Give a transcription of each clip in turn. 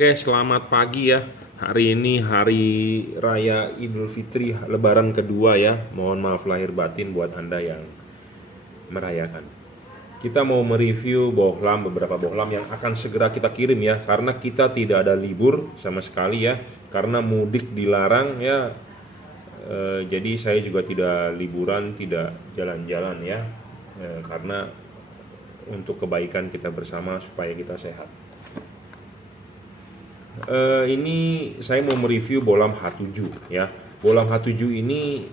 Oke, selamat pagi ya. Hari ini hari raya Idul Fitri, Lebaran kedua ya. Mohon maaf lahir batin buat Anda yang merayakan. Kita mau mereview bohlam, beberapa bohlam yang akan segera kita kirim ya. Karena kita tidak ada libur sama sekali ya. Karena mudik dilarang ya. Jadi saya juga tidak liburan, tidak jalan-jalan ya. Karena untuk kebaikan kita bersama supaya kita sehat. Ini saya mau mereview bohlam H7 ya. Bohlam H7 ini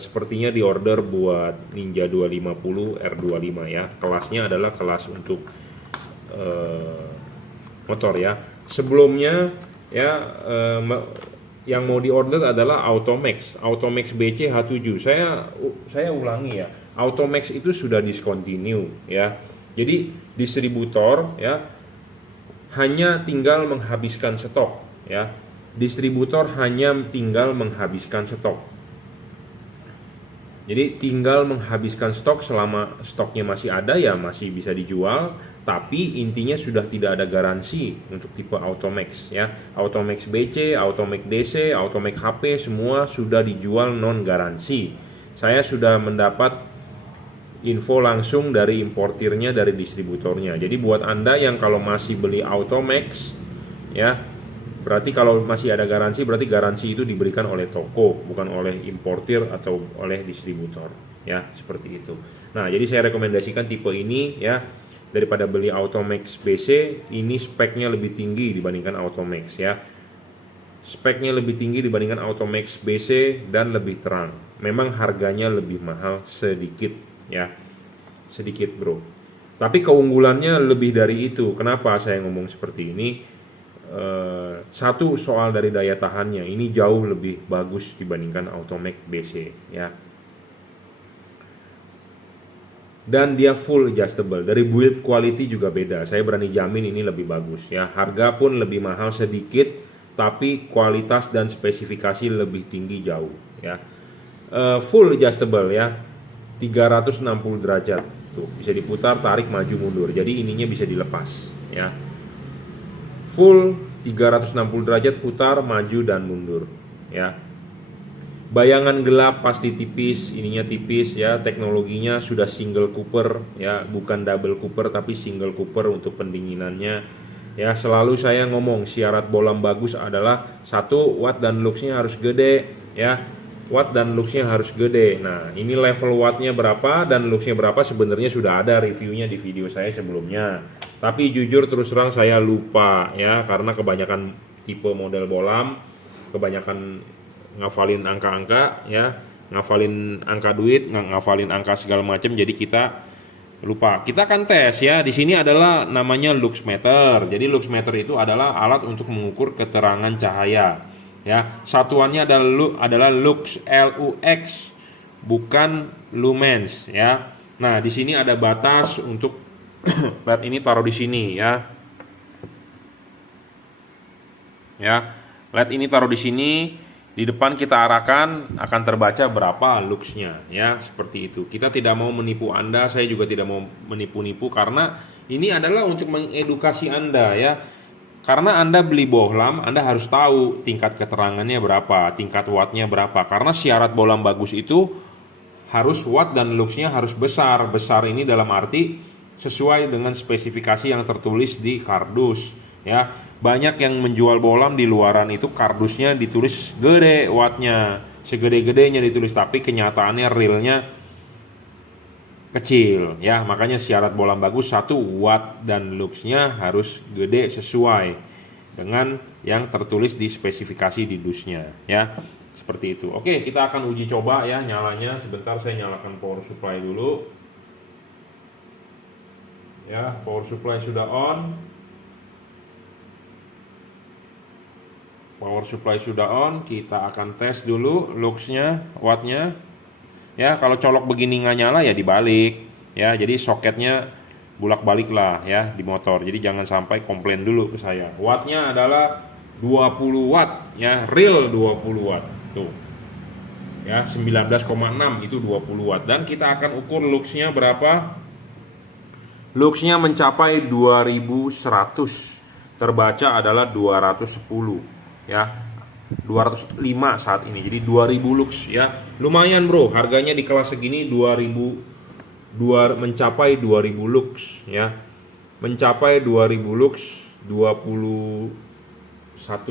sepertinya diorder buat Ninja 250 R25 ya. Kelasnya adalah kelas untuk motor ya. Sebelumnya ya yang mau diorder adalah Automax BC H7. Saya ulangi ya. Automax itu sudah discontinue ya. Jadi distributor ya hanya tinggal menghabiskan stok ya. Distributor hanya tinggal menghabiskan stok. Jadi tinggal menghabiskan stok, selama stoknya masih ada ya masih bisa dijual, tapi intinya sudah tidak ada garansi untuk tipe Automax ya. Automax BC, Automax DC, Automax HP semua sudah dijual non garansi. Saya sudah mendapat info langsung dari importirnya, dari distributornya. Jadi buat Anda yang kalau masih beli Automax ya, berarti kalau masih ada garansi, berarti garansi itu diberikan oleh toko, bukan oleh importir atau oleh distributor ya, seperti itu. Nah, jadi saya rekomendasikan tipe ini ya, daripada beli Automax BC. Ini speknya lebih tinggi dibandingkan Automax ya. Speknya lebih tinggi dibandingkan Automax BC dan lebih terang. Memang harganya lebih mahal sedikit ya, sedikit bro, tapi keunggulannya lebih dari itu. Kenapa saya ngomong seperti ini? Satu, soal dari daya tahannya, ini jauh lebih bagus dibandingkan Automax BC ya, dan dia full adjustable. Dari build quality juga beda, saya berani jamin ini lebih bagus ya. Harga pun lebih mahal sedikit, tapi kualitas dan spesifikasi lebih tinggi jauh ya. Full adjustable ya, 360 derajat tuh, bisa diputar, tarik, maju, mundur. Jadi ininya bisa dilepas ya. Full 360 derajat, putar, maju dan mundur ya. Bayangan gelap pasti tipis, ininya tipis ya. Teknologinya sudah single cooper ya, bukan double cooper tapi single cooper untuk pendinginannya ya. Selalu saya ngomong syarat bohlam bagus adalah satu, watt dan luxnya harus gede ya. Watt dan luxnya harus gede. Nah, ini level wattnya berapa dan luxnya berapa sebenarnya sudah ada reviewnya di video saya sebelumnya. Tapi jujur terus terang saya lupa ya, karena kebanyakan tipe model bohlam, kebanyakan ngafalin angka-angka ya, ngafalin angka duit, ngafalin angka segala macam, jadi kita lupa. Kita akan tes ya. Di sini adalah namanya luxmeter. Jadi luxmeter itu adalah alat untuk mengukur keterangan cahaya. Ya, satuannya adalah lux, LUX, bukan lumens ya. Nah, di sini ada batas untuk LED ini taruh di sini ya. Ya, LED ini taruh di sini, di depan kita arahkan akan terbaca berapa luxnya ya, seperti itu. Kita tidak mau menipu Anda, saya juga tidak mau menipu-nipu, karena ini adalah untuk mengedukasi Anda ya. Karena Anda beli bohlam, Anda harus tahu tingkat keterangannya berapa, tingkat wattnya berapa. Karena syarat bohlam bagus itu harus watt dan luxnya harus besar. Besar ini dalam arti sesuai dengan spesifikasi yang tertulis di kardus ya. Banyak yang menjual bohlam di luaran itu kardusnya ditulis gede wattnya, segede-gedenya ditulis, tapi kenyataannya realnya kecil ya. Makanya syarat bohlam bagus, satu, watt dan luxnya harus gede sesuai dengan yang tertulis di spesifikasi di dusnya ya, seperti itu. Oke, kita akan uji coba ya nyalanya. Sebentar, saya nyalakan power supply dulu ya. Power supply sudah on, power supply sudah on. Kita akan tes dulu luxnya, wattnya ya. Kalau colok begini nggak nyala ya dibalik ya, jadi soketnya bulak-balik lah ya di motor. Jadi jangan sampai komplain dulu ke saya. Wattnya adalah 20 watt ya, real 20 watt tuh ya, 19,6 itu 20 watt. Dan kita akan ukur luxnya berapa. Luxnya mencapai 2100 terbaca adalah 210 ya. 205 saat ini. Jadi 2000 lux ya. Lumayan bro, harganya di kelas segini 2000 mencapai 2000 lux ya. Mencapai 2000 lux 21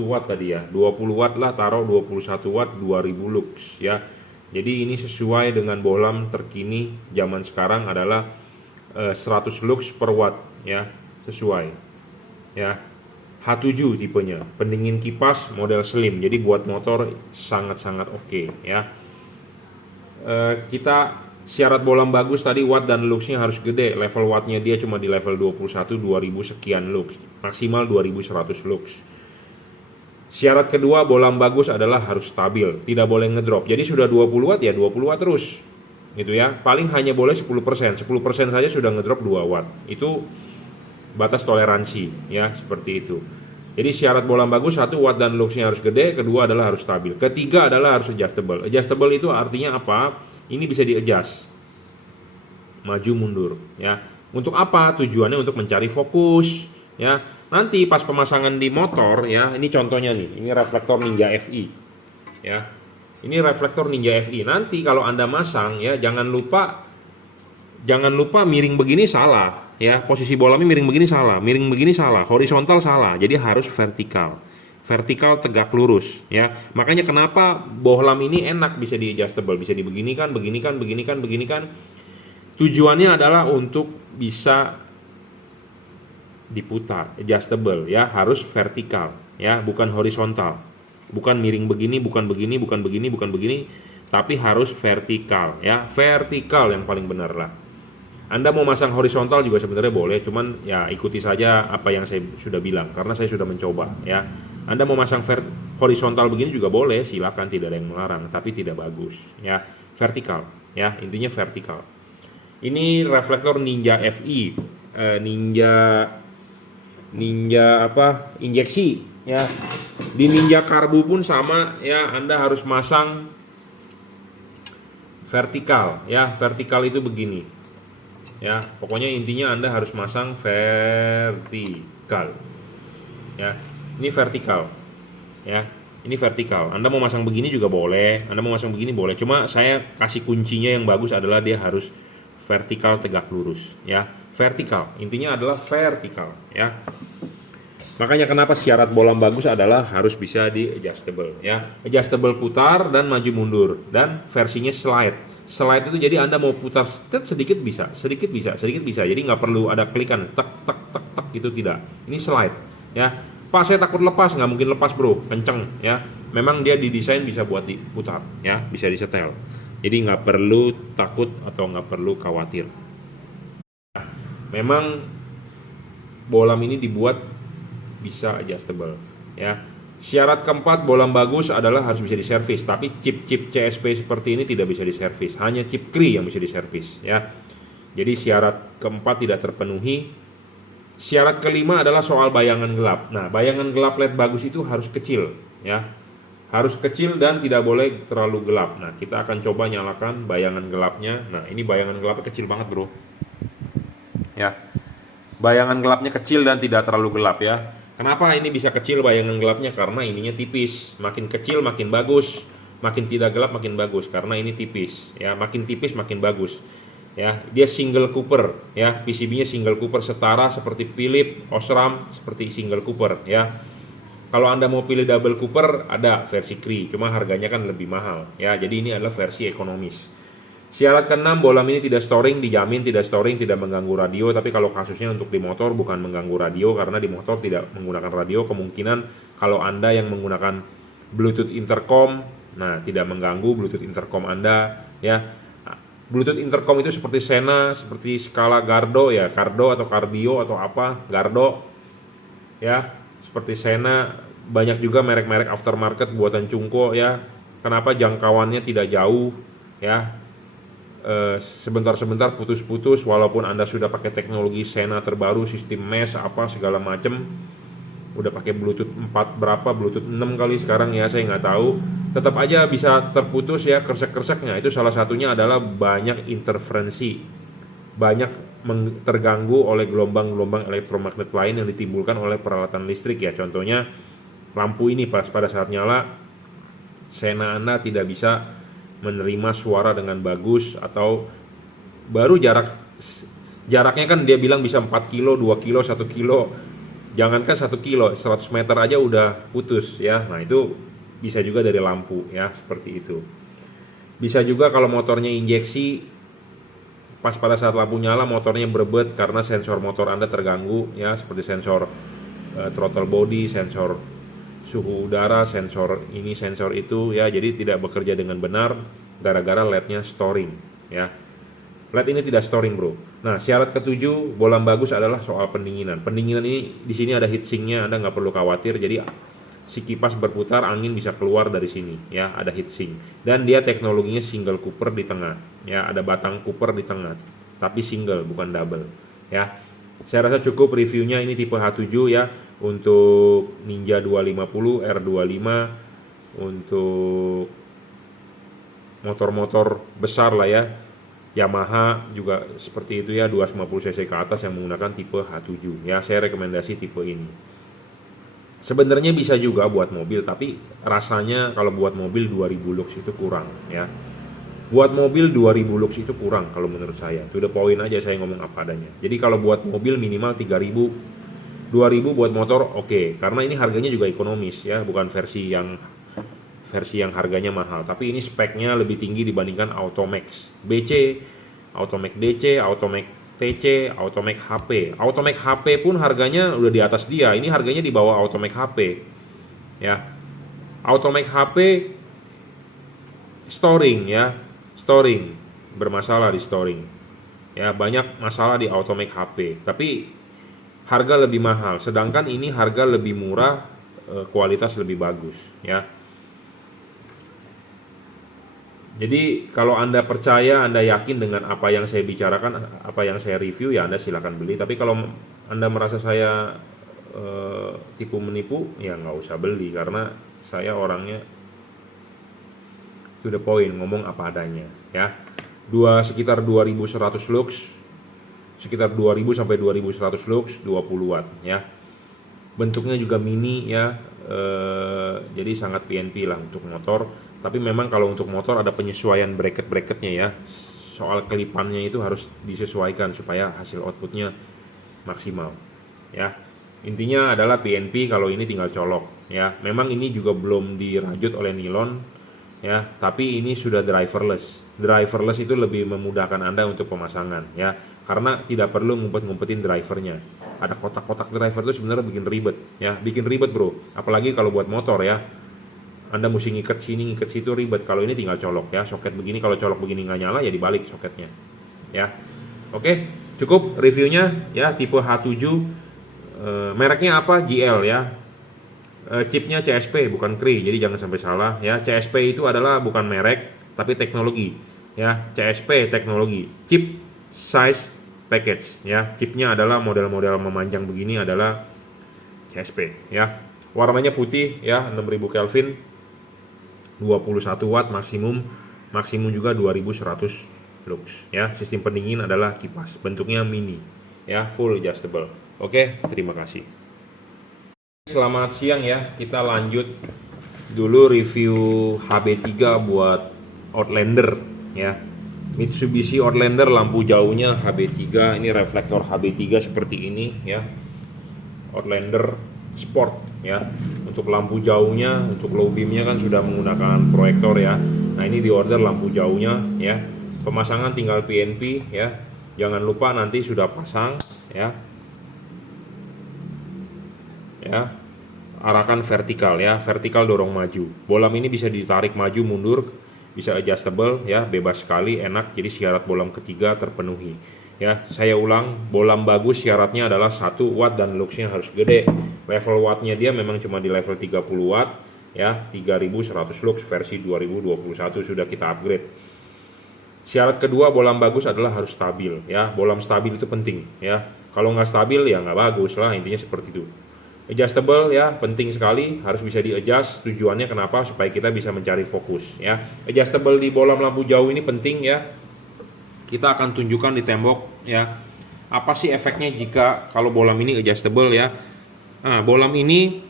watt tadi ya. 20 watt lah, taruh 21 watt 2000 lux ya. Jadi ini sesuai dengan bohlam terkini zaman sekarang adalah 100 lux per watt ya. Sesuai ya. H7 tipenya, pendingin kipas model slim, jadi buat motor sangat-sangat oke ya. Kita syarat bohlam bagus tadi, watt dan luxnya harus gede, level wattnya dia cuma di level 21, 2000 sekian lux, maksimal 2100 lux. Syarat kedua bohlam bagus adalah harus stabil, tidak boleh ngedrop. Jadi sudah 20 watt ya 20 watt terus gitu ya, paling hanya boleh 10%, 10% saja sudah ngedrop 2 watt, itu batas toleransi ya, seperti itu. Jadi syarat bohlam bagus, 1 watt dan luxnya harus gede, kedua adalah harus stabil, ketiga adalah harus adjustable. Adjustable itu artinya apa? Ini bisa di adjust maju mundur ya. Untuk apa? Tujuannya untuk mencari fokus ya. Nanti pas pemasangan di motor ya, ini contohnya nih, ini reflektor Ninja FI ya. Ini reflektor Ninja FI. Nanti kalau Anda masang ya, jangan lupa miring begini salah ya, posisi bohlamnya miring begini salah, miring begini salah, horizontal salah, jadi harus vertikal tegak lurus ya. Makanya kenapa bohlam ini enak bisa di adjustable, bisa dibeginikan, beginikan. Tujuannya adalah untuk bisa diputar, adjustable ya, harus vertikal ya, bukan horizontal, bukan miring begini, bukan begini, tapi harus vertikal ya, vertikal yang paling benar lah. Anda mau masang horizontal juga sebenarnya boleh, cuman ya ikuti saja apa yang saya sudah bilang karena saya sudah mencoba ya. Anda mau masang horizontal begini juga boleh, silakan, tidak ada yang melarang, tapi tidak bagus ya. Vertikal ya, intinya vertikal. Ini reflektor Ninja FI, Ninja apa? Injeksi ya. Di Ninja Karbu pun sama ya, Anda harus masang vertikal ya. Vertikal itu begini. Ya, pokoknya intinya Anda harus masang vertikal. Ya, ini vertikal. Ya, ini vertikal. Anda mau masang begini juga boleh, Anda mau masang begini boleh. Cuma saya kasih kuncinya yang bagus adalah dia harus vertikal tegak lurus, ya. Vertikal. Intinya adalah vertikal, ya. Makanya kenapa syarat bohlam bagus adalah harus bisa di adjustable, ya. Adjustable putar dan maju mundur, dan versinya slide. Slide itu jadi Anda mau putar sedikit bisa. Jadi nggak perlu ada klikan tek gitu, tidak. Ini slide ya. Pak, saya takut lepas, nggak mungkin lepas bro, kenceng ya. Memang dia didesain bisa buat diputar ya, bisa disetel. Jadi nggak perlu takut atau nggak perlu khawatir. Memang bohlam ini dibuat bisa adjustable ya. Syarat keempat bohlam bagus adalah harus bisa diservis, tapi chip-chip CSP seperti ini tidak bisa diservis, hanya chip Cree yang bisa diservis ya. Jadi syarat keempat tidak terpenuhi. Syarat kelima adalah soal bayangan gelap. Nah, bayangan gelap LED bagus itu harus kecil ya. Harus kecil dan tidak boleh terlalu gelap. Nah, kita akan coba nyalakan bayangan gelapnya. Nah, ini bayangan gelapnya kecil banget, bro. Ya. Bayangan gelapnya kecil dan tidak terlalu gelap ya. Kenapa ini bisa kecil bayangan gelapnya? Karena ininya tipis. Makin kecil makin bagus, makin tidak gelap makin bagus karena ini tipis ya. Makin tipis makin bagus ya. Dia single Cooper ya, PCB-nya single Cooper, setara seperti Philips, Osram, seperti single Cooper ya. Kalau Anda mau pilih double Cooper ada versi Cree, cuma harganya kan lebih mahal ya. Jadi ini adalah versi ekonomis. Syarat ke-6, bohlam ini tidak storing, dijamin tidak storing, tidak mengganggu radio. Tapi kalau kasusnya untuk di motor bukan mengganggu radio, karena di motor tidak menggunakan radio. Kemungkinan kalau Anda yang menggunakan Bluetooth intercom, nah tidak mengganggu Bluetooth intercom Anda ya. Bluetooth intercom itu seperti Sena, seperti skala Gardo ya, Cardo atau Cardio atau apa, Gardo ya, seperti Sena. Banyak juga merek-merek aftermarket buatan Cungko ya. Kenapa jangkauannya tidak jauh ya? Sebentar-sebentar putus-putus, walaupun Anda sudah pakai teknologi Sena terbaru, sistem mesh apa segala macam, udah pakai Bluetooth 4 berapa, Bluetooth 6 kali sekarang ya, saya nggak tahu, tetap aja bisa terputus ya, kersek-kerseknya. Itu salah satunya adalah banyak interferensi, banyak terganggu oleh gelombang-gelombang elektromagnet lain yang ditimbulkan oleh peralatan listrik ya. Contohnya lampu ini pada saat nyala sena Anda tidak bisa menerima suara dengan bagus, atau baru jaraknya kan dia bilang bisa 4 kilo, 2 kilo, 1 kilo. Jangankan 1 kilo, 100 meter aja udah putus ya. Nah itu bisa juga dari lampu ya, seperti itu. Bisa juga kalau motornya injeksi, pas pada saat lampu nyala motornya berebet karena sensor motor Anda terganggu ya, seperti sensor throttle body, sensor suhu udara, sensor ini, sensor itu ya. Jadi tidak bekerja dengan benar gara-gara LED-nya storing ya. LED ini tidak storing bro. Nah syarat ketujuh bolam bagus adalah soal pendinginan. Pendinginan ini di sini ada heatsinknya, Anda nggak perlu khawatir. Jadi si kipas berputar, angin bisa keluar dari sini ya, ada heatsink. Dan dia teknologinya single cooper di tengah ya, ada batang cooper di tengah, tapi single bukan double ya. Saya rasa cukup reviewnya. Ini tipe H7 ya, untuk Ninja 250, R25, untuk motor-motor besar lah ya. Yamaha juga seperti itu ya, 250 cc ke atas yang menggunakan tipe H7 ya. Saya rekomendasi tipe ini. Sebenarnya bisa juga buat mobil, tapi rasanya kalau buat mobil 2000 lux itu kurang ya. Buat mobil 2000 lux itu kurang kalau menurut saya. To the point aja saya ngomong apa adanya. Jadi kalau buat mobil minimal 3000, 2000 buat motor oke. Karena ini harganya juga ekonomis ya, bukan versi yang harganya mahal, tapi ini speknya lebih tinggi dibandingkan Automax BC, Automax DC, Automax TC, Automax HP. Automax HP pun harganya udah di atas dia. Ini harganya di bawah Automax HP ya. Automax HP storing ya, storing bermasalah di storing ya, banyak masalah di Automax HP, tapi harga lebih mahal. Sedangkan ini harga lebih murah, kualitas lebih bagus ya. Jadi kalau Anda percaya, Anda yakin dengan apa yang saya bicarakan, apa yang saya review ya, Anda silakan beli. Tapi kalau Anda merasa saya tipu menipu ya nggak usah beli, karena saya orangnya to the point, ngomong apa adanya ya. Sekitar 2100 lux, sekitar 2000 sampai 2100 lux, 20 watt ya. Bentuknya juga mini ya, jadi sangat PNP lah untuk motor. Tapi memang kalau untuk motor ada penyesuaian bracket-bracketnya ya. Soal kelipannya itu harus disesuaikan supaya hasil outputnya maksimal ya. Intinya adalah PNP, kalau ini tinggal colok ya. Memang ini juga belum dirajut oleh nilon ya, tapi ini sudah driverless. Driverless itu lebih memudahkan Anda untuk pemasangan ya, karena tidak perlu ngumpet-ngumpetin drivernya. Ada kotak-kotak driver itu sebenarnya bikin ribet ya, bikin ribet bro. Apalagi kalau buat motor ya, Anda mesti ngikat sini ngikat situ, ribet. Kalau ini tinggal colok ya, soket begini, kalau colok begini nggak nyala ya dibalik soketnya ya. Oke, cukup reviewnya ya, tipe H7. Mereknya apa? GL ya. Chipnya CSP bukan Cree, jadi jangan sampai salah ya. CSP itu adalah bukan merek tapi teknologi ya. CSP teknologi, chip size package ya. Chipnya adalah model-model memanjang begini adalah CSP ya. Warnanya putih ya, 6000 Kelvin, 21 watt maksimum juga 2100 lux ya. Sistem pendingin adalah kipas, bentuknya mini ya, full adjustable. Oke, terima kasih. Selamat siang ya, kita lanjut dulu review HB3 buat Outlander ya. Mitsubishi Outlander lampu jauhnya HB3, ini reflektor HB3 seperti ini ya. Outlander Sport ya. Untuk lampu jauhnya, untuk low beamnya kan sudah menggunakan proyektor ya. Nah ini di order lampu jauhnya ya. Pemasangan tinggal PNP ya. Jangan lupa nanti sudah pasang ya. Ya, arahkan vertikal ya, vertikal dorong maju. Bolam ini bisa ditarik maju mundur, bisa adjustable ya, bebas sekali, enak. Jadi syarat bolam ketiga terpenuhi ya. Saya ulang, bolam bagus syaratnya adalah 1 watt dan luxnya harus gede. Level wattnya dia memang cuma di level 30 watt ya, 3100 lux versi 2021 sudah kita upgrade. Syarat kedua bolam bagus adalah harus stabil ya. Bolam stabil itu penting ya. Kalau nggak stabil ya nggak bagus lah, intinya seperti itu. Adjustable ya, penting sekali, harus bisa di-adjust. Tujuannya kenapa? Supaya kita bisa mencari fokus ya. Adjustable di bolam lampu jauh ini penting ya. Kita akan tunjukkan di tembok ya. Apa sih efeknya jika kalau bolam ini adjustable ya? Nah, bolam ini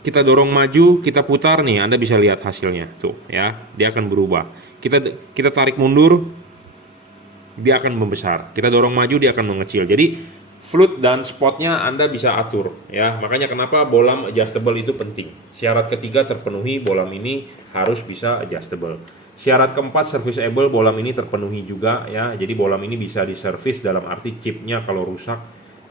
kita dorong maju, kita putar nih, Anda bisa lihat hasilnya tuh ya, dia akan berubah. Kita tarik mundur, dia akan membesar. Kita dorong maju, dia akan mengecil. Jadi fluid dan spotnya Anda bisa atur ya. Makanya kenapa bolam adjustable itu penting. Syarat ketiga terpenuhi, bolam ini harus bisa adjustable. Syarat keempat, serviceable, bolam ini terpenuhi juga ya. Jadi bolam ini bisa diservis, dalam arti chipnya kalau rusak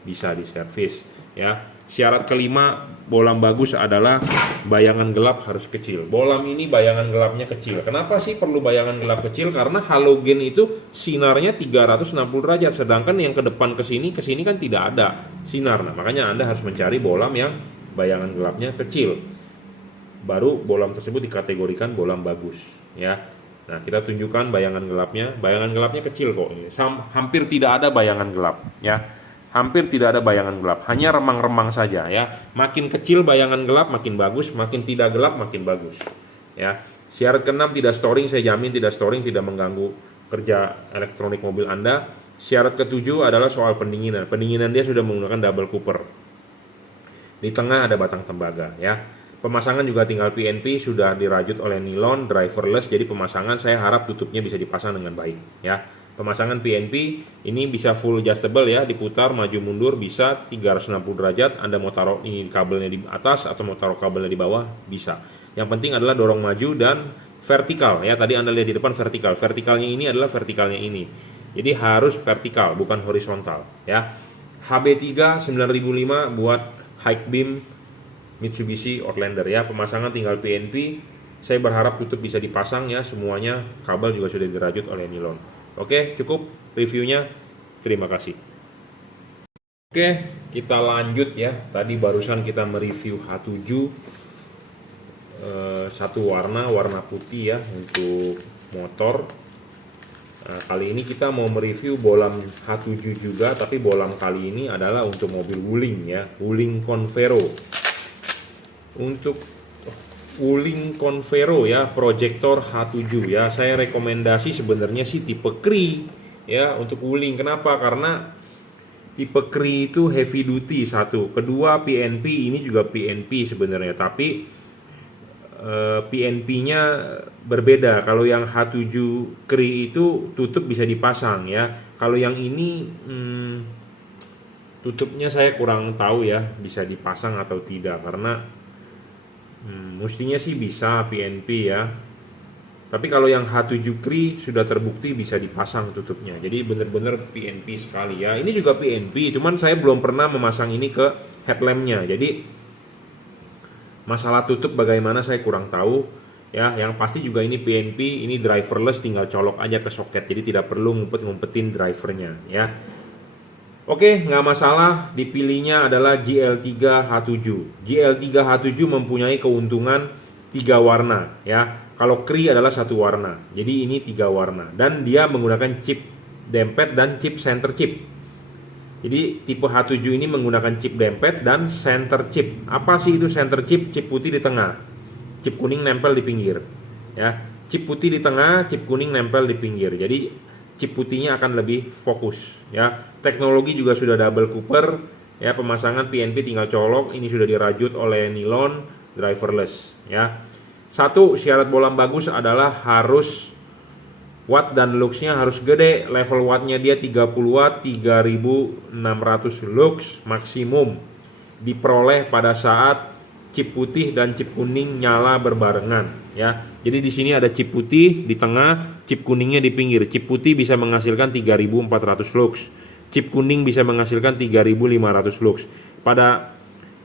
bisa diservis ya. Syarat kelima, bolam bagus adalah bayangan gelap harus kecil. Bolam ini bayangan gelapnya kecil. Kenapa sih perlu bayangan gelap kecil? Karena halogen itu sinarnya 360 derajat, sedangkan yang ke depan ke sini kan tidak ada sinar. Nah, makanya Anda harus mencari bolam yang bayangan gelapnya kecil. Baru bolam tersebut dikategorikan bolam bagus ya. Nah, kita tunjukkan bayangan gelapnya. Bayangan gelapnya kecil kok. Hampir tidak ada bayangan gelap ya. Hampir tidak ada bayangan gelap, hanya remang-remang saja ya. Makin kecil bayangan gelap makin bagus, makin tidak gelap makin bagus ya. Syarat keenam, tidak storing, saya jamin tidak storing, tidak mengganggu kerja elektronik mobil Anda. Syarat ketujuh adalah soal pendinginan. Pendinginan dia sudah menggunakan double cooper. Di tengah ada batang tembaga ya. Pemasangan juga tinggal PNP, sudah dirajut oleh nilon, driverless, jadi pemasangan saya harap tutupnya bisa dipasang dengan baik ya. Pemasangan PNP ini bisa full adjustable ya, diputar maju mundur bisa 360 derajat. Anda mau taruh ini kabelnya di atas atau mau taruh kabelnya di bawah bisa. Yang penting adalah dorong maju dan vertikal ya. Tadi Anda lihat di depan vertikal. Vertikalnya ini adalah vertikalnya ini. Jadi harus vertikal bukan horizontal ya. HB3 9005 buat high beam Mitsubishi Outlander ya. Pemasangan tinggal PNP. Saya berharap tutup bisa dipasang ya, semuanya kabel juga sudah dirajut oleh nilon. Oke, cukup reviewnya. Terima kasih. Oke, kita lanjut ya. Tadi barusan kita mereview H7 satu warna putih ya untuk motor. Nah, kali ini kita mau mereview bolam H7 juga, tapi bolam kali ini adalah untuk mobil Wuling ya, Wuling Convero. Untuk Wuling Convero ya, proyektor H7 ya. Saya rekomendasi sebenarnya sih tipe Kri ya untuk Wuling. Kenapa? Karena tipe Kri itu heavy duty satu. Kedua PNP, ini juga PNP sebenarnya, tapi PNP-nya berbeda. Kalau yang H7 Kri itu tutup bisa dipasang ya. Kalau yang ini tutupnya saya kurang tahu ya, bisa dipasang atau tidak, karena mestinya sih bisa PNP ya. Tapi kalau yang H7 Kri sudah terbukti bisa dipasang tutupnya. Jadi benar-benar PNP sekali ya. Ini juga PNP, cuman saya belum pernah memasang ini ke headlampnya. Jadi masalah tutup bagaimana saya kurang tahu ya. Yang pasti juga ini PNP, ini driverless, tinggal colok aja ke soket. Jadi tidak perlu ngumpet-ngumpetin drivernya ya. Oke, nggak masalah, dipilihnya adalah GL3H7. GL3H7 mempunyai keuntungan 3 warna ya. Kalau Kri adalah 1 warna, jadi ini 3 warna. Dan dia menggunakan chip dempet dan chip center chip. Jadi tipe H7 ini menggunakan chip dempet dan center chip. Apa sih itu center chip? Chip putih di tengah, chip kuning nempel di pinggir ya. Chip putih di tengah, chip kuning nempel di pinggir. Jadi chip putihnya akan lebih fokus ya. Teknologi juga sudah double cooper ya. Pemasangan PNP tinggal colok, ini sudah dirajut oleh nilon, driverless ya. Satu syarat bolam bagus adalah harus watt dan luxnya harus gede. Level wattnya dia 30 watt, 3600 lux maksimum, diperoleh pada saat chip putih dan chip kuning nyala berbarengan ya. Jadi di sini ada chip putih di tengah, chip kuningnya di pinggir. Chip putih bisa menghasilkan 3400 lux. Chip kuning bisa menghasilkan 3500 lux.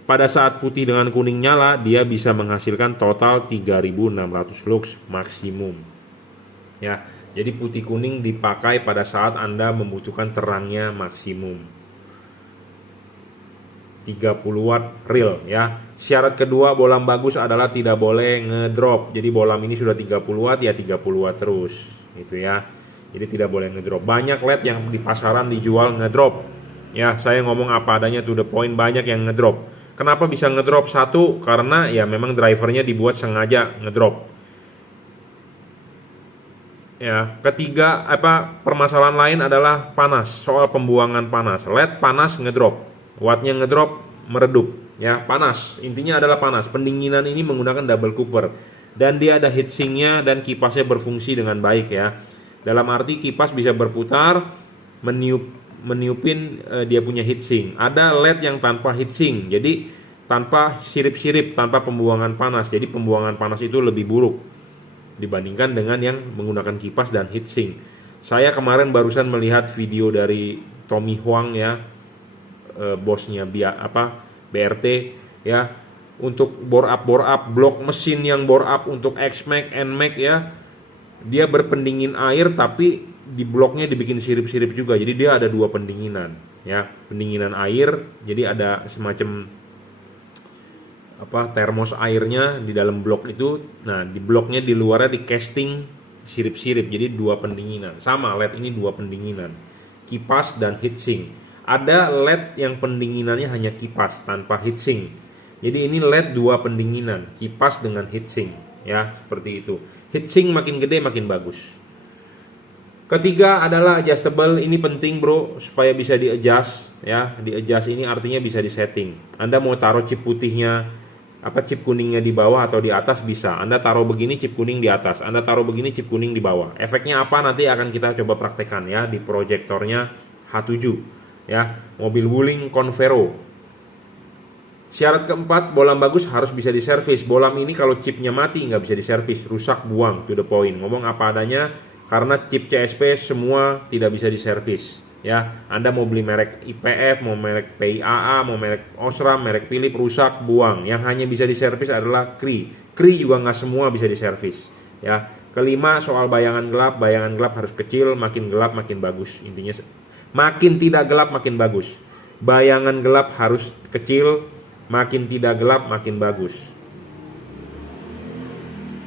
Pada saat putih dengan kuning nyala, dia bisa menghasilkan total 3600 lux maksimum. Ya. Jadi putih kuning dipakai pada saat Anda membutuhkan terangnya maksimum. 30 watt real ya. Syarat kedua bolam bagus adalah tidak boleh ngedrop. Jadi bolam ini sudah 30 watt ya 30 watt terus gitu ya. Jadi tidak boleh ngedrop. Banyak LED yang di pasaran dijual ngedrop. Ya, saya ngomong apa adanya, to the point, banyak yang ngedrop. Kenapa bisa ngedrop? Satu, karena ya memang drivernya dibuat sengaja ngedrop. Ya, ketiga permasalahan lain adalah panas, soal pembuangan panas. LED panas ngedrop, wattnya ngedrop, meredup, ya panas. Intinya adalah panas. Pendinginan ini menggunakan double cooper dan dia ada heatsinknya dan kipasnya berfungsi dengan baik ya. Dalam arti kipas bisa berputar, meniupin dia punya heatsink. Ada LED yang tanpa heatsink, jadi tanpa sirip-sirip, tanpa pembuangan panas. Jadi pembuangan panas itu lebih buruk dibandingkan dengan yang menggunakan kipas dan heatsink. Saya kemarin barusan melihat video dari Tommy Huang ya, bosnya BRT ya, untuk bore up blok mesin yang bore up untuk X-Max, N-Max ya. Dia berpendingin air tapi di bloknya dibikin sirip-sirip juga. Jadi dia ada dua pendinginan ya, pendinginan air. Jadi ada semacam termos airnya di dalam blok itu. Nah, di bloknya di luarnya di casting sirip-sirip. Jadi dua pendinginan. Sama LED ini dua pendinginan. Kipas dan heatsink. Ada LED yang pendinginannya hanya kipas tanpa heatsink. Jadi ini LED dua pendinginan, kipas dengan heatsink ya, seperti itu. Heatsink makin gede makin bagus. Ketiga adalah adjustable. Ini penting bro, supaya bisa di adjust ya. Di adjust ini artinya bisa disetting. Anda mau taruh chip putihnya, chip kuningnya di bawah atau di atas bisa. Anda taruh begini chip kuning di atas, Anda taruh begini chip kuning di bawah. Efeknya apa nanti akan kita coba praktekkan ya di proyektornya H7 ya, mobil Wuling Convero. Syarat keempat, bolam bagus harus bisa diservis. Bolam ini kalau chipnya mati nggak bisa diservis, rusak, buang, to the point. Ngomong apa adanya, karena chip CSP semua tidak bisa diservis ya. Anda mau beli merek IPF, mau merek PIAA, mau merek Osram, merek Philips, rusak, buang. Yang hanya bisa diservis adalah Cree juga nggak semua bisa diservis ya. Kelima, soal bayangan gelap harus kecil, makin gelap makin bagus. Intinya makin tidak gelap makin bagus. Bayangan gelap harus kecil, makin tidak gelap makin bagus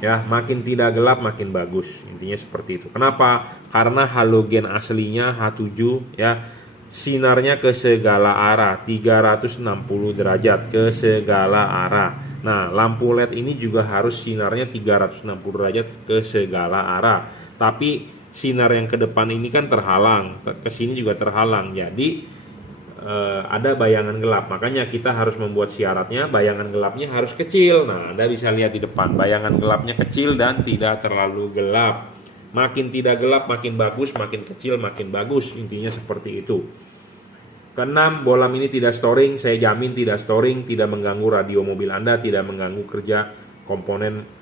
ya, makin tidak gelap makin bagus. Intinya seperti itu. Kenapa? Karena halogen aslinya H7 ya, sinarnya ke segala arah, 360 derajat ke segala arah. Nah, lampu LED ini juga harus sinarnya 360 derajat ke segala arah. Tapi sinar yang ke depan ini kan terhalang, ke sini juga terhalang. Jadi ada bayangan gelap, makanya kita harus membuat syaratnya bayangan gelapnya harus kecil. Nah, Anda bisa lihat di depan, bayangan gelapnya kecil dan tidak terlalu gelap. Makin tidak gelap makin bagus, makin kecil makin bagus. Intinya seperti itu. Keenam, bolam ini tidak storing. Saya jamin tidak storing, tidak mengganggu radio mobil Anda, tidak mengganggu kerja komponen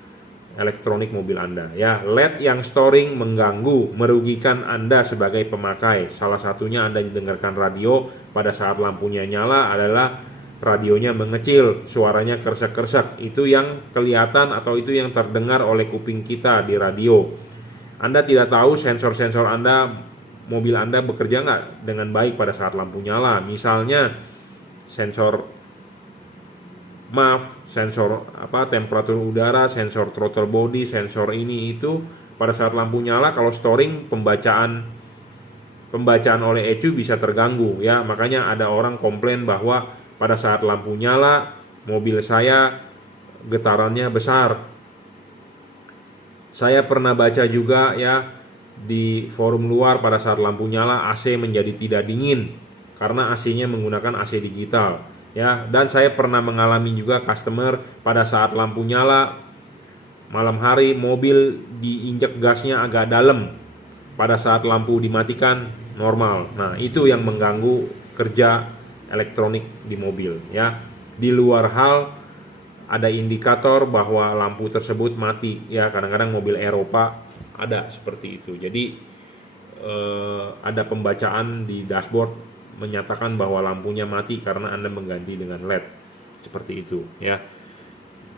elektronik mobil Anda ya. LED yang storing mengganggu, merugikan Anda sebagai pemakai. Salah satunya Anda dengarkan radio, pada saat lampunya nyala adalah radionya mengecil, suaranya kersek-kersek. Itu yang kelihatan atau itu yang terdengar oleh kuping kita di radio. Anda tidak tahu sensor-sensor Anda, mobil Anda bekerja nggak dengan baik pada saat lampu nyala. Misalnya sensor temperatur udara, sensor throttle body, sensor ini itu pada saat lampu nyala kalau storing pembacaan oleh ECU bisa terganggu ya. Makanya ada orang komplain bahwa pada saat lampu nyala mobil saya getarannya besar. Saya pernah baca juga ya di forum luar, pada saat lampu nyala AC menjadi tidak dingin karena AC-nya menggunakan AC digital. Ya, dan saya pernah mengalami juga customer pada saat lampu nyala malam hari mobil diinjek gasnya agak dalam, pada saat lampu dimatikan normal. Nah, itu yang mengganggu kerja elektronik di mobil ya. Di luar hal ada indikator bahwa lampu tersebut mati ya. Kadang-kadang mobil Eropa ada seperti itu. Jadi ada pembacaan di dashboard menyatakan bahwa lampunya mati karena Anda mengganti dengan LED seperti itu ya.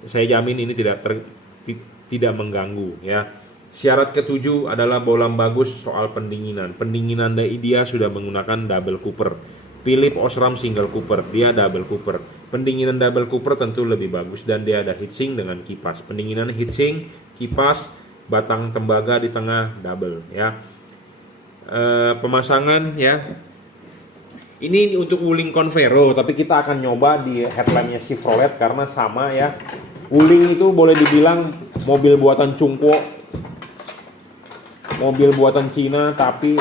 Saya jamin ini tidak mengganggu ya. Syarat ketujuh adalah bolam bagus soal pendinginan. Pendinginan dia sudah menggunakan double cooper. Philips Osram single cooper, dia double cooper. Pendinginan double cooper tentu lebih bagus dan dia ada heatsink dengan kipas. Pendinginan heatsink, kipas, batang tembaga di tengah double ya. Pemasangan ya. Ini untuk Wuling Convero, tapi kita akan nyoba di headlampnya Chevrolet karena sama ya. Wuling itu boleh dibilang mobil buatan Cungpo. mobil buatan Cina tapi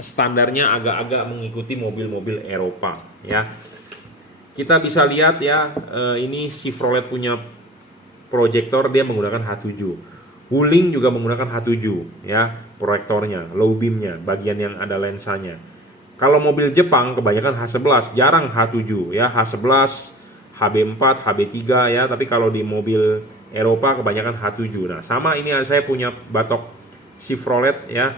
standarnya agak-agak mengikuti mobil-mobil Eropa ya. Kita bisa lihat ya, ini Chevrolet punya proyektor, dia menggunakan H7. Wuling juga menggunakan H7 ya, proyektornya, low beamnya, bagian yang ada lensanya. Kalau mobil Jepang kebanyakan H11, jarang H7 ya, H11, HB4, HB3 ya, tapi kalau di mobil Eropa kebanyakan H7. Nah, sama ini saya punya batok Chevrolet ya,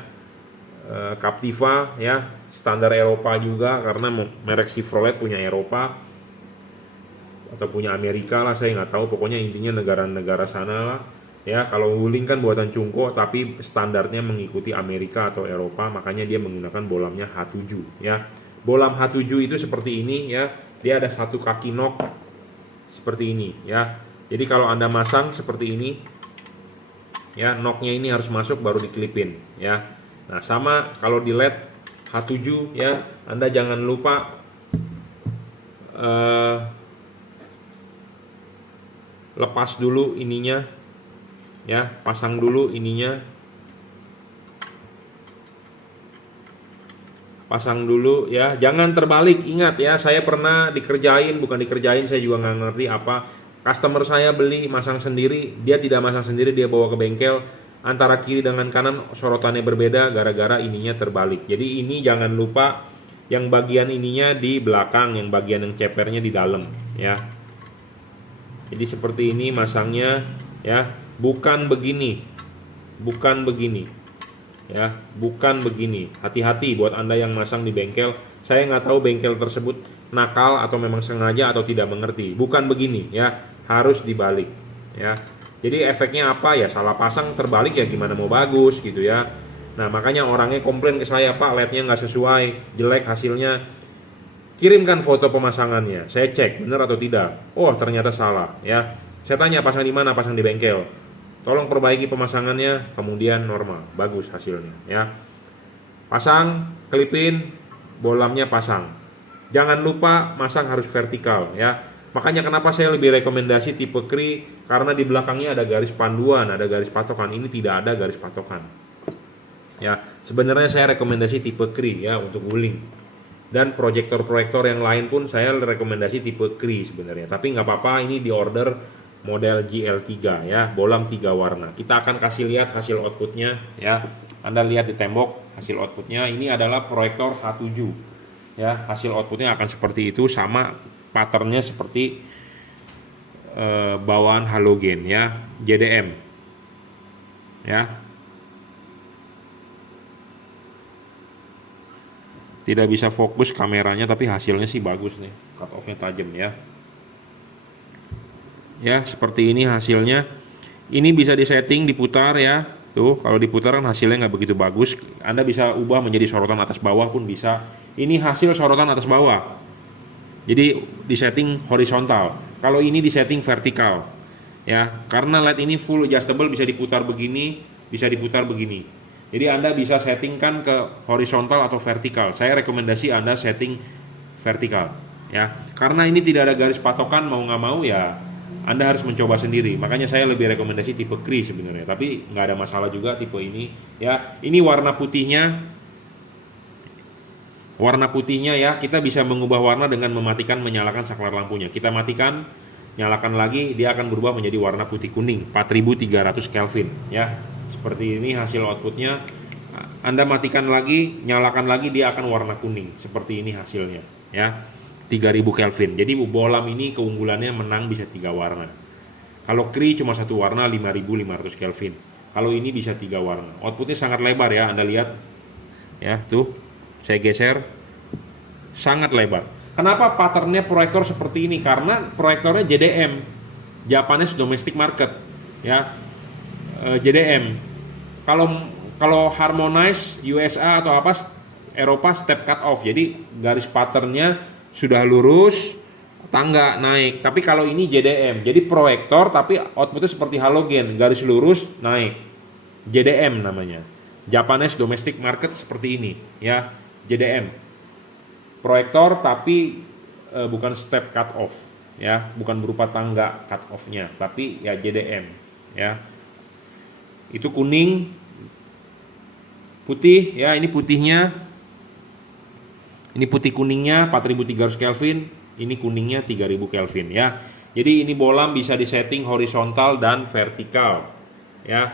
Captiva ya, standar Eropa juga karena merek Chevrolet punya Eropa atau punya Amerika lah, saya nggak tahu, pokoknya intinya negara-negara sana lah ya. Kalau Wuling kan buatan Cungko tapi standarnya mengikuti Amerika atau Eropa, makanya dia menggunakan bolamnya H7 ya. Bolam H7 itu seperti ini ya, dia ada satu kaki nok seperti ini ya. Jadi kalau Anda masang seperti ini ya, noknya ini harus masuk baru dikelipin ya. Nah, sama kalau di LED H7 ya, Anda jangan lupa lepas dulu ininya ya, pasang dulu ininya, pasang dulu ya, jangan terbalik. Ingat ya, saya pernah bukan dikerjain, saya juga nggak ngerti apa, customer saya beli masang sendiri, dia tidak masang sendiri, dia bawa ke bengkel, antara kiri dengan kanan sorotannya berbeda gara-gara ininya terbalik. Jadi ini jangan lupa yang bagian ininya di belakang, yang bagian yang cepernya di dalam ya. Jadi seperti ini masangnya ya, bukan begini ya, bukan begini. Hati-hati buat Anda yang masang di bengkel. Saya nggak tahu bengkel tersebut nakal atau memang sengaja atau tidak mengerti. Bukan begini ya, harus dibalik ya. Jadi efeknya apa ya, salah pasang terbalik ya, gimana mau bagus gitu ya. Nah, makanya orangnya komplain ke saya, Pak LED-nya nggak sesuai, jelek hasilnya. Kirimkan foto pemasangannya, saya cek benar atau tidak. Oh, ternyata salah ya. Saya tanya pasang di mana, pasang di bengkel. Tolong perbaiki pemasangannya, kemudian normal, bagus hasilnya ya. Pasang, kelipin, bolamnya pasang. Jangan lupa masang harus vertikal ya. Makanya kenapa saya lebih rekomendasi tipe Kri, karena di belakangnya ada garis panduan, ada garis patokan. Ini tidak ada garis patokan ya. Sebenarnya saya rekomendasi tipe Kri ya untuk Wuling. Dan proyektor-proyektor yang lain pun saya rekomendasi tipe Kri sebenarnya. Tapi nggak apa-apa, ini di order model GL3 ya, bolam 3 warna. Kita akan kasih lihat hasil outputnya ya. Anda lihat di tembok hasil outputnya. Ini adalah proyektor H7 ya. Hasil outputnya akan seperti itu, sama patternnya seperti bawaan halogen ya, JDM ya. Tidak bisa fokus kameranya, tapi hasilnya sih bagus nih, cut off-nya tajam ya. Ya, seperti ini hasilnya. Ini bisa disetting, diputar ya. Tuh, kalau diputar kan hasilnya nggak begitu bagus. Anda bisa ubah menjadi sorotan atas bawah pun bisa. Ini hasil sorotan atas bawah. Jadi disetting horizontal. Kalau ini disetting vertikal. Ya, karena LED ini full adjustable, bisa diputar begini, bisa diputar begini. Jadi Anda bisa settingkan ke horizontal atau vertikal. Saya rekomendasi Anda setting vertikal ya. Karena ini tidak ada garis patokan, mau nggak mau ya Anda harus mencoba sendiri. Makanya saya lebih rekomendasi tipe Kri sebenarnya. Tapi nggak ada masalah juga tipe ini ya. Ini warna putihnya. Warna putihnya ya, kita bisa mengubah warna dengan mematikan, menyalakan saklar lampunya. Kita matikan, nyalakan lagi, dia akan berubah menjadi warna putih kuning 4300 Kelvin ya. Seperti ini hasil outputnya. Anda matikan lagi, nyalakan lagi, dia akan warna kuning. Seperti ini hasilnya ya, 3000 Kelvin. Jadi bolam ini keunggulannya menang bisa 3 warna. Kalau Kri cuma satu warna 5500 Kelvin. Kalau ini bisa 3 warna. Outputnya sangat lebar ya, Anda lihat ya, tuh saya geser, sangat lebar. Kenapa patternnya proyektor seperti ini? Karena proyektornya JDM, Japanese Domestic Market ya, JDM. Kalau harmonize USA atau apa Eropa step cut off. Jadi garis patternnya sudah lurus, tangga naik. Tapi kalau ini JDM, jadi proyektor tapi outputnya seperti halogen, garis lurus naik. JDM namanya, Japanese Domestic Market, seperti ini ya, JDM. Proyektor tapi bukan step cut off ya, bukan berupa tangga cut off-nya, tapi ya JDM ya. Itu kuning Putih ya, ini putihnya. Ini putih kuningnya 4300 Kelvin, ini kuningnya 3000 Kelvin ya. Jadi ini bohlam bisa disetting horizontal dan vertikal ya.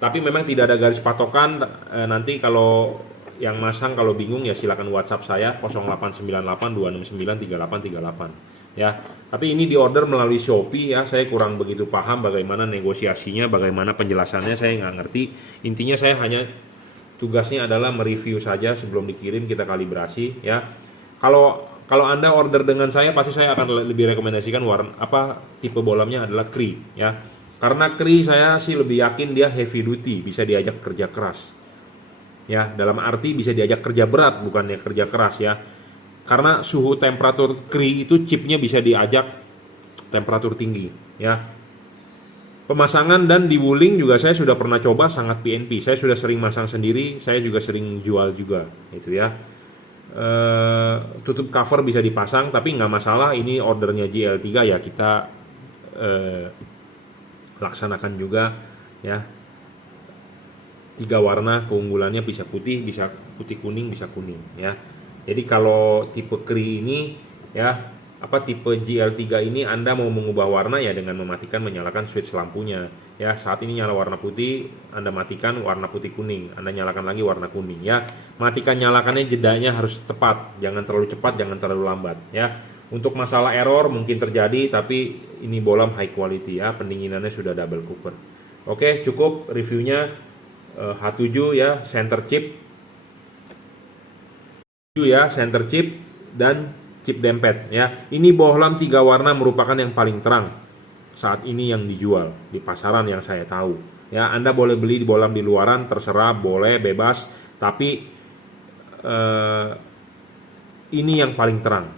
Tapi memang tidak ada garis patokan. Nanti kalau yang masang kalau bingung ya silakan WhatsApp saya 0898 269 3838 ya. Tapi ini diorder melalui Shopee ya. Saya kurang begitu paham bagaimana negosiasinya, bagaimana penjelasannya, saya nggak ngerti. Intinya saya hanya tugasnya adalah mereview saja sebelum dikirim, kita kalibrasi ya. Kalau Anda order dengan saya, pasti saya akan lebih rekomendasikan tipe bohlamnya adalah Cree ya. Karena Cree saya sih lebih yakin dia heavy duty, bisa diajak kerja keras. Ya, dalam arti bisa diajak kerja berat, bukannya kerja keras ya. Karena suhu temperatur Cree itu chipnya bisa diajak temperatur tinggi ya. Pemasangan dan di wooling juga saya sudah pernah coba, sangat PNP. Saya sudah sering masang sendiri, saya juga sering jual juga, itu ya. Tutup cover bisa dipasang, tapi nggak masalah. Ini ordernya JL3 ya, kita laksanakan juga ya. 3 warna, keunggulannya bisa putih kuning, bisa kuning ya. Jadi kalau tipe Cree ini ya, tipe GL3 ini Anda mau mengubah warna ya dengan mematikan menyalakan switch lampunya ya. Saat ini nyala warna putih, Anda matikan warna putih kuning, Anda nyalakan lagi warna kuning ya. Matikan nyalakannya jedanya harus tepat, jangan terlalu cepat, jangan terlalu lambat ya. Untuk masalah error mungkin terjadi, tapi ini bohlam high quality ya, pendinginannya sudah double cooper. Oke, cukup reviewnya. H7 ya, center chip dan chip dempet ya. Ini bohlam 3 warna merupakan yang paling terang saat ini yang dijual di pasaran yang saya tahu ya. Anda boleh beli di bohlam di luaran, terserah, boleh, bebas, tapi ini yang paling terang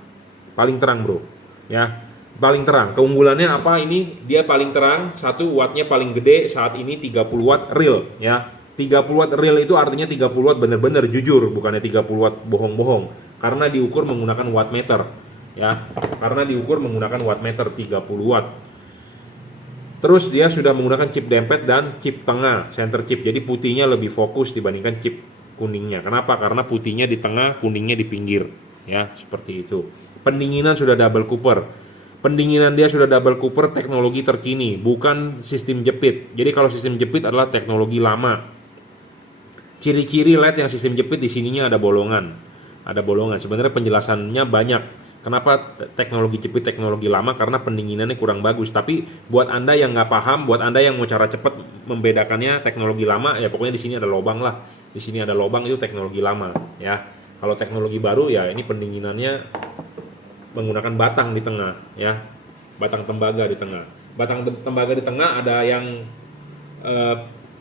bro ya, paling terang. Keunggulannya apa? Ini dia paling terang, 1 wattnya paling gede saat ini 30 watt real ya. 30 watt real itu artinya 30 watt bener-bener jujur, bukannya 30 watt bohong-bohong. Karena diukur menggunakan wattmeter ya. Karena diukur menggunakan wattmeter 30 watt. Terus dia sudah menggunakan chip dempet dan chip tengah, center chip. Jadi putihnya lebih fokus dibandingkan chip kuningnya. Kenapa? Karena putihnya di tengah, kuningnya di pinggir ya, seperti itu. Pendinginan sudah double cooper. Pendinginan dia sudah double cooper, teknologi terkini, bukan sistem jepit. Jadi kalau sistem jepit adalah teknologi lama. Ciri-ciri LED yang sistem jepit di sininya ada bolongan. Sebenarnya penjelasannya banyak. Kenapa teknologi jepit teknologi lama? Karena pendinginannya kurang bagus. Tapi buat Anda yang nggak paham, buat Anda yang mau cara cepat membedakannya teknologi lama, ya pokoknya di sini ada lubang lah. Di sini ada lubang, itu teknologi lama ya. Kalau teknologi baru ya ini pendinginannya menggunakan batang di tengah ya. Batang tembaga di tengah. Batang tembaga di tengah ada yang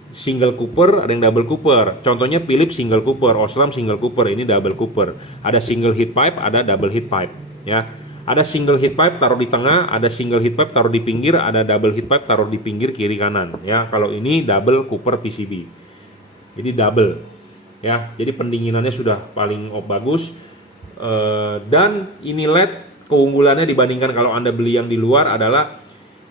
single cooper, ada yang double cooper. Contohnya Philips single cooper, Osram single cooper, ini double cooper. Ada single heat pipe, ada double heat pipe ya. Ada single heat pipe taruh di tengah, ada single heat pipe taruh di pinggir, ada double heat pipe taruh di pinggir kiri kanan ya. Kalau ini double cooper PCB. Jadi double ya. Jadi pendinginannya sudah paling bagus. Dan ini LED keunggulannya dibandingkan kalau Anda beli yang di luar adalah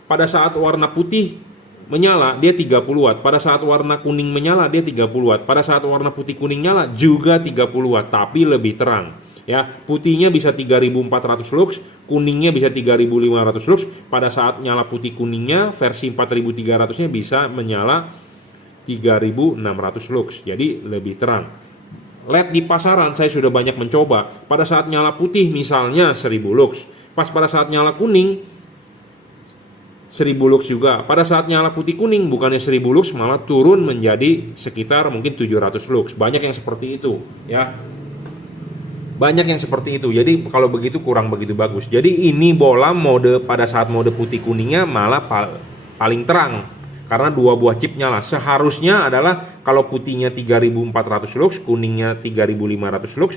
pada saat warna putih menyala dia 30 watt, pada saat warna kuning menyala dia 30 watt, pada saat warna putih kuning nyala juga 30 watt, tapi lebih terang ya. Putihnya bisa 3400 lux, kuningnya bisa 3500 lux. Pada saat nyala putih kuningnya versi 4300 nya bisa menyala 3600 lux, jadi lebih terang. LED di pasaran saya sudah banyak mencoba, pada saat nyala putih misalnya 1000 lux, pas pada saat nyala kuning 1000 lux juga. Pada saat nyala putih kuning bukannya 1000 lux, malah turun menjadi sekitar mungkin 700 lux. Banyak yang seperti itu ya. Banyak yang seperti itu. Jadi kalau begitu kurang begitu bagus. Jadi ini bohlam pada saat mode putih kuningnya malah paling terang. Karena 2 buah chip nyala. Seharusnya adalah kalau putihnya 3400 lux, kuningnya 3500 lux,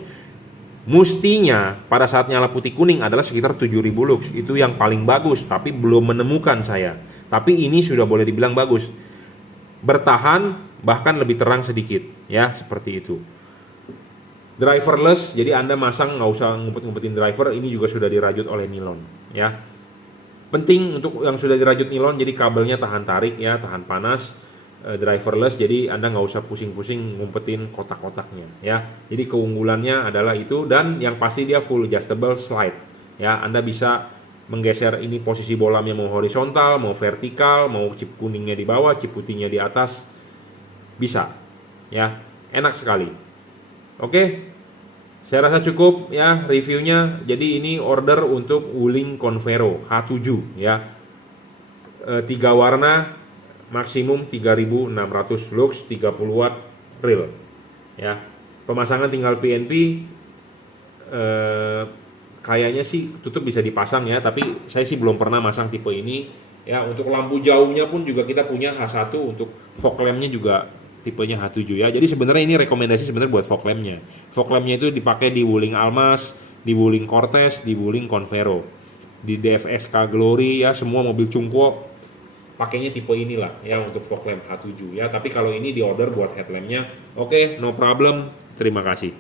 mustinya pada saat nyala putih kuning adalah sekitar 7000 lux. Itu yang paling bagus, tapi belum menemukan saya. Tapi ini sudah boleh dibilang bagus. Bertahan, bahkan lebih terang sedikit ya, seperti itu. Driverless, jadi Anda masang nggak usah ngumpet-ngumpetin driver. Ini juga sudah dirajut oleh nilon ya. Penting untuk yang sudah dirajut nilon, jadi kabelnya tahan tarik ya, tahan panas. driverless, jadi Anda nggak usah pusing-pusing ngumpetin kotak-kotaknya ya. Jadi keunggulannya adalah itu, dan yang pasti dia full adjustable slide ya. Anda bisa menggeser ini posisi bolamnya mau horizontal, mau vertikal, mau chip kuningnya di bawah, chip putihnya di atas, bisa ya. Enak sekali. Oke, saya rasa cukup ya reviewnya. Jadi ini order untuk Wuling Convero H7 ya. 3 warna, maksimum 3600 lux, 30 watt real ya. Pemasangan tinggal PNP, kayaknya sih tutup bisa dipasang ya, tapi saya sih belum pernah masang tipe ini ya. Untuk lampu jauhnya pun juga kita punya H1, untuk fog lampnya juga tipenya H7 ya. Jadi sebenarnya ini rekomendasi sebenarnya buat fog lampnya. Fog lampnya itu dipakai di Wuling Almas, di Wuling Cortez, di Wuling Convero, di DFSK Glory ya, semua mobil cungko pakainya tipe inilah ya untuk fog lamp H7 ya. Tapi kalau ini di order buat headlampnya, oke, no problem. Terima kasih.